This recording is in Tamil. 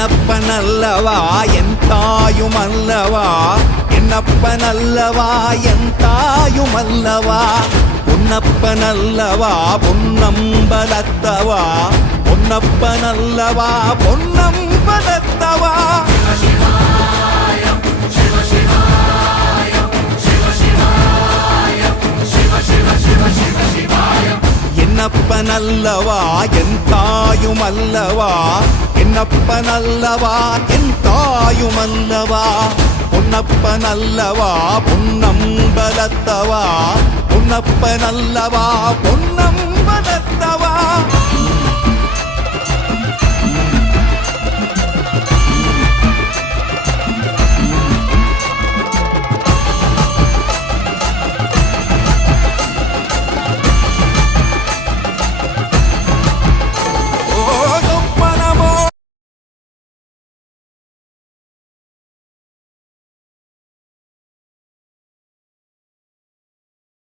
என்னப்பனல்லவா என் தாயுமல்லவா, என்னப்பனல்லவா என் தாயுமல்லவா, பொன்னப்பனல்லவா பொன்னம்பலத்தவா, பொன்னப்பனல்லவா பொன்னம்பலத்தவா. என்னப்பனல்லவா என் தாயுமல்லவா, என்னப்பனல்லவா என் தாயுமல்லவா, பொன்னப்பனல்லவா பொன்னம்பலத்தவா, பொன்னப்பனல்லவா பொன்னம்பலத்தவா.